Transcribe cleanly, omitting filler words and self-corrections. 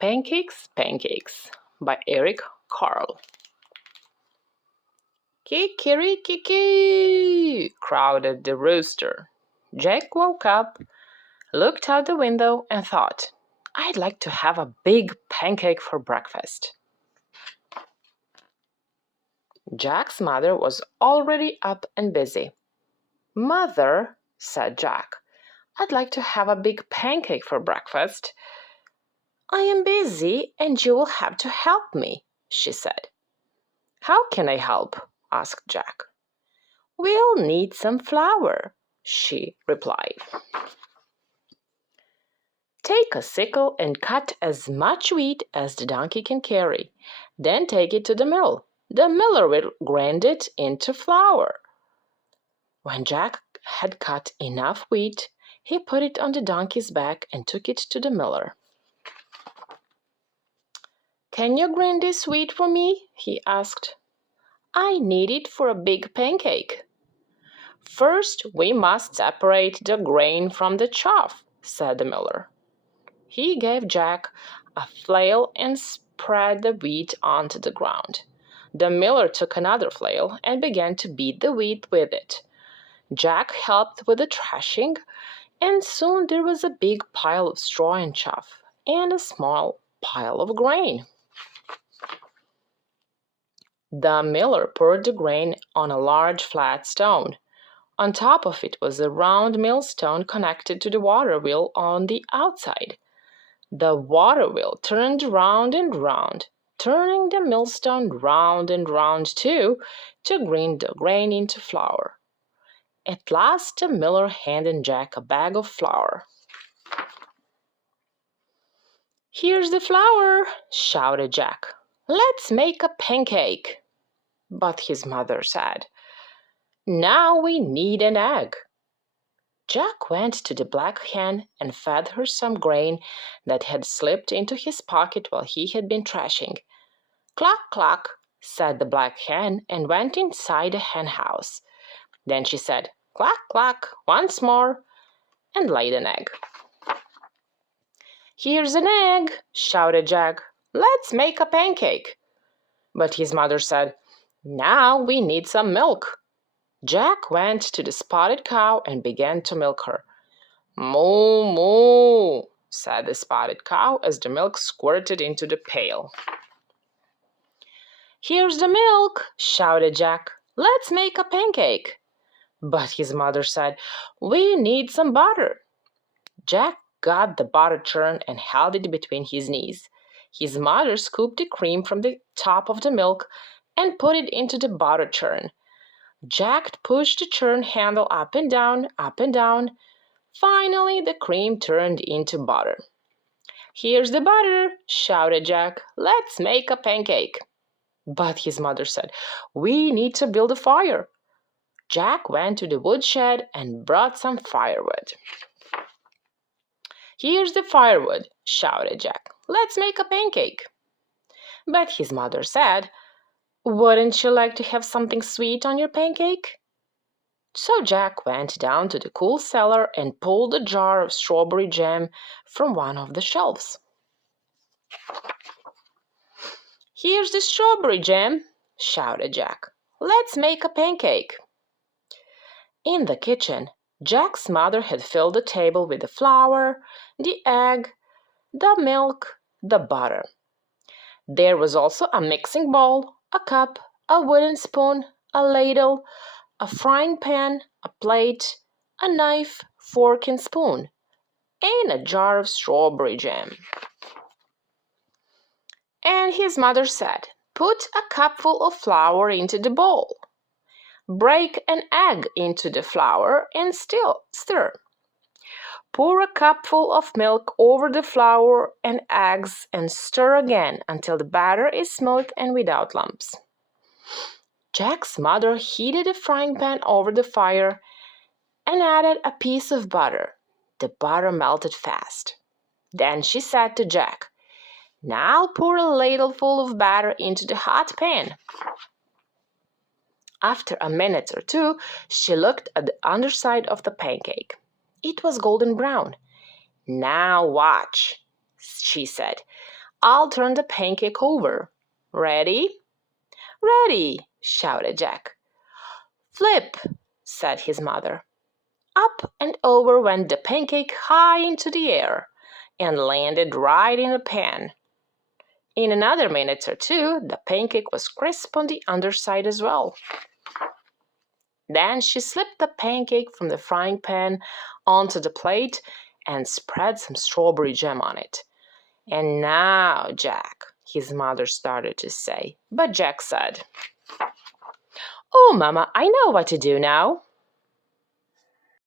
Pancakes, Pancakes by Carle. Kikirikiki! Crowded the rooster. Jack woke up, looked out the window, and thought, I'd like to have a big pancake for breakfast. Jack's mother was already up and busy. Mother, said Jack, I'd like to have a big pancake for breakfast. I am busy and you will have to help me, she said. How can I help? Asked Jack. We'll need some flour, she replied. Take a sickle and cut as much wheat as the donkey can carry. Then take it to the mill. The miller will grind it into flour. When Jack had cut enough wheat, he put it on the donkey's back and took it to the miller. Can you grind this wheat for me? He asked. I need it for a big pancake. First, we must separate the grain from the chaff, said the miller. He gave Jack a flail and spread the wheat onto the ground. The miller took another flail and began to beat the wheat with it. Jack helped with the thrashing, and soon there was a big pile of straw and chaff, and a small pile of grain. The miller poured the grain on a large flat stone. On top of it was a round millstone connected to the water wheel on the outside. The water wheel turned round and round, turning the millstone round and round too, to grind the grain into flour. At last the miller handed Jack a bag of flour. Here's the flour, shouted Jack. Let's make a pancake. But his mother said, Now we need an egg. Jack went to the black hen and fed her some grain that had slipped into his pocket while he had been thrashing. Cluck, cluck, said the black hen and went inside the hen house. Then she said, Cluck, cluck, once more, and laid an egg. Here's an egg, shouted Jack. Let's make a pancake. But his mother said, Now we need some milk. Jack went to the spotted cow and began to milk her. Moo, moo, said the spotted cow as the milk squirted into the pail. Here's the milk, shouted Jack. Let's make a pancake. But his mother said, We need some butter. Jack got the butter churn and held it between his knees. His mother scooped the cream from the top of the milk and put it into the butter churn. Jack pushed the churn handle up and down, up and down. Finally, the cream turned into butter. Here's the butter, shouted Jack. Let's make a pancake. But his mother said, We need to build a fire. Jack went to the woodshed and brought some firewood. Here's the firewood, shouted Jack. Let's make a pancake. But his mother said, Wouldn't you like to have something sweet on your pancake? So Jack went down to the cool cellar and pulled a jar of strawberry jam from one of the shelves. Here's the strawberry jam, shouted Jack. Let's make a pancake. In the kitchen, Jack's mother had filled the table with the flour, the egg, the milk, the butter. There was also a mixing bowl, a cup, a wooden spoon, a ladle, a frying pan, a plate, a knife, fork and spoon, and a jar of strawberry jam. And his mother said, Put a cupful of flour into the bowl. Break an egg into the flour and stir. Pour a cupful of milk over the flour and eggs and stir again until the batter is smooth and without lumps. Jack's mother heated a frying pan over the fire and added a piece of butter. The butter melted fast. Then she said to Jack, Now pour a ladleful of batter into the hot pan. After a minute or two, she looked at the underside of the pancake. It was golden brown. Now watch, she said. I'll turn the pancake over. Ready? Ready, shouted Jack. Flip, said his mother. Up and over went the pancake high into the air and landed right in the pan. In another minute or two, the pancake was crisp on the underside as well. Then she slipped the pancake from the frying pan onto the plate and spread some strawberry jam on it. And now, Jack, his mother started to say, but Jack said, Oh, Mama, I know what to do now.